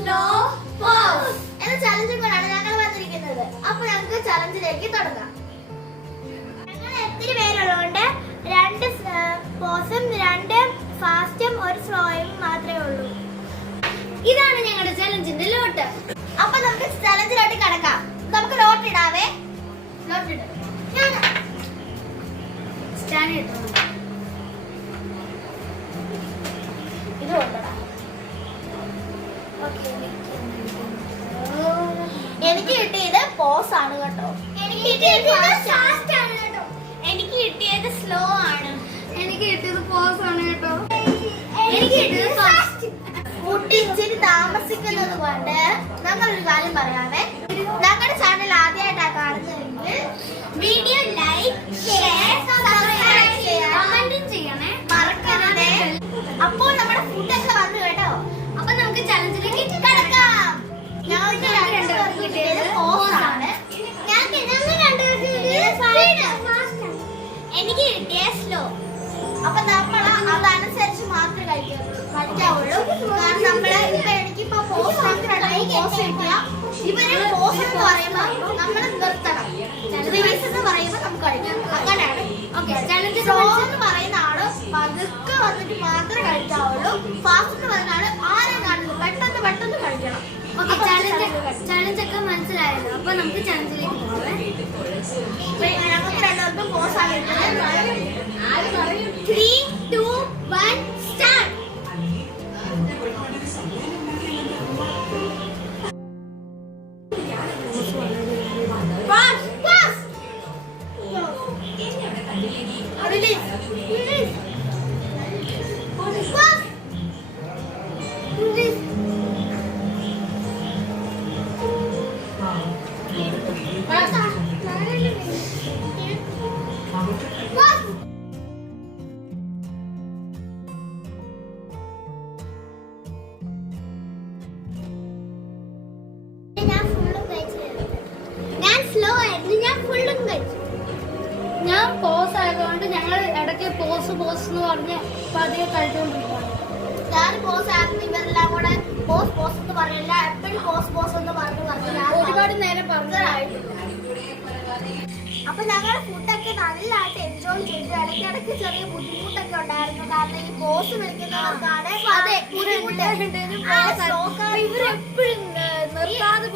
Slow pose എന്ന ചലഞ്ചുകളാണ് ഞങ്ങൾ വന്നിരിക്കുന്നത്. അപ്പോൾ നമുക്ക് ചലഞ്ചിലേക്ക് തുടങ്ങാം. ഞങ്ങൾ എത്ര പേരുള്ളതുകൊണ്ട് 2 പോസും 2 ഫാസ്റ്റും 1 സ്ലോയും മാത്രമേ ഉള്ളൂ. ഇതാണ് ഞങ്ങളുടെ ചലഞ്ചിന്റെ ലോട്ട്. അപ്പൊ നമുക്ക് ചലഞ്ചിലോട്ട് കടക്കാം. നമുക്ക് ലോട്ട് ഇടാവേ. ലോട്ട് ഇടാം. സ്റ്റാൻഡ് ഇട്ടു. ഇത് കൊണ്ടടാ. എനിക്ക് കിട്ടിയത് പോസ് ആണ് കേട്ടോ. എനിക്ക് കിട്ടിയത് ഫാസ്റ്റ് ആണ് കേട്ടോ. എനിക്ക് കിട്ടിയത് സ്ലോ ആണ്. എനിക്ക് കിട്ടിയത് പോസ് ആണ് കേട്ടോ. എനിക്ക് കിട്ടിയത് ഫാസ്റ്റ്. കുട്ടി ഇച്ചിരി താമസിക്കുന്നത് കൊണ്ട് ഞങ്ങളൊരു കാര്യം പറയാമേ. ഞങ്ങളുടെ ചാനൽ ആദ്യമായിട്ടാണ് കാണുന്നതെങ്കിൽ വീഡിയോ ലൈക്ക്, ഷെയർ, സബ്സ്ക്രൈബ് ചെയ്യാൻ, കമന്റും ചെയ്യണേ മറക്കരുത്. അപ്പോൾ നമ്മുടെ ഫുഡൊക്കെ വന്നു കേട്ടോ. അപ്പൊ നമുക്ക് ചലഞ്ചിലേക്ക് കടക്കാം. ഞങ്ങൾക്ക് രണ്ടുപേർക്ക് കിട്ടിയത് പോസ് ആണ്. എനിക്ക് കിട്ടിയ സ്ലോ. അപ്പൊ നമ്മൾ അതനുസരിച്ച് മാത്രമേ കഴിക്കാവുള്ളൂ. കാരണം നമ്മള് ഇപ്പൊ എനിക്കിപ്പോ പോസ് പോസ് കിട്ടിയ ഇവര് പോസ് എന്ന് പറയുമ്പോ നമ്മൾ നിർത്തണം. റിലീസ് എന്ന് പറയുമ്പോ നമുക്ക് കഴിക്കാം. അങ്ങനെയാണ്. ചലഞ്ച് സ്ലോ എന്ന് പറയുന്ന ആള് പതുക്കെ വന്നിട്ട് മാത്രമേ കഴിക്കാവുള്ളൂ. ഫാസ്റ്റ് എന്ന് പറയുന്ന ആള് ആരെയും കാണുന്നു പെട്ടെന്ന് പെട്ടെന്ന് കഴിക്കണം. ചലഞ്ച് ഒക്കെ മനസ്സിലായല്ലോ. അപ്പൊ നമുക്ക് ചലഞ്ചിലേക്ക് പോകാം. ഞങ്ങൾക്ക് രണ്ടുപേർക്കും പോസ് ആയിട്ട് 3, 2, 1 സ്റ്റാർട്ട്. ഞാൻ പോസ് ആയതുകൊണ്ട് ഞങ്ങൾ ഇടയ്ക്ക് പോസ് എന്ന് പറഞ്ഞ് പതിയെ കഴിച്ചുകൊണ്ടിരിക്കുകയാണ്. ഞാൻ പോസ് ആയിരുന്നു. ഇവരെല്ലാം കൂടെ പോസ് എന്ന് പറയില്ല. എപ്പോഴും പോസ് എന്ന് പറഞ്ഞു ഞാൻ ഒരുപാട് നേരം പറഞ്ഞതായിട്ടില്ല. അപ്പൊ ഞങ്ങൾ ഫുഡൊക്കെ നല്ലതായിട്ട് എൻജോയ് ചെയ്തു. ഇടയ്ക്കിടയ്ക്ക് ചെറിയ ബുദ്ധിമുട്ടൊക്കെ ഉണ്ടായിരുന്നു. കാരണം ഈ പോസ് വിളിക്കുന്നവർക്കാണ് ഇവരെപ്പോഴും നിർത്താതെ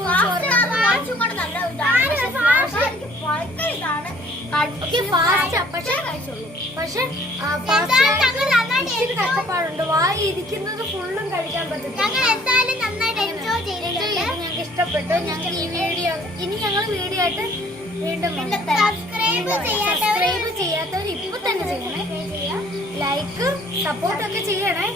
കഷ്ടപ്പാടുണ്ട്. വായി ഇരിക്കുന്നത് ഫുള്ളും കഴിക്കാൻ പറ്റും. ഞങ്ങൾ എന്തായാലും നന്നായിട്ട് എൻജോയ് ചെയ്തു. ഞങ്ങൾക്ക് ഇഷ്ടപ്പെട്ടു. ഞങ്ങൾ ഈ വീഡിയോ വീഡിയോ ആയിട്ട് വീണ്ടും സബ്സ്ക്രൈബ് ചെയ്യാത്തവർ ഇപ്പൊ തന്നെ ചെയ്യണേ. ലൈക്ക് സപ്പോർട്ട് ഒക്കെ ചെയ്യണേ.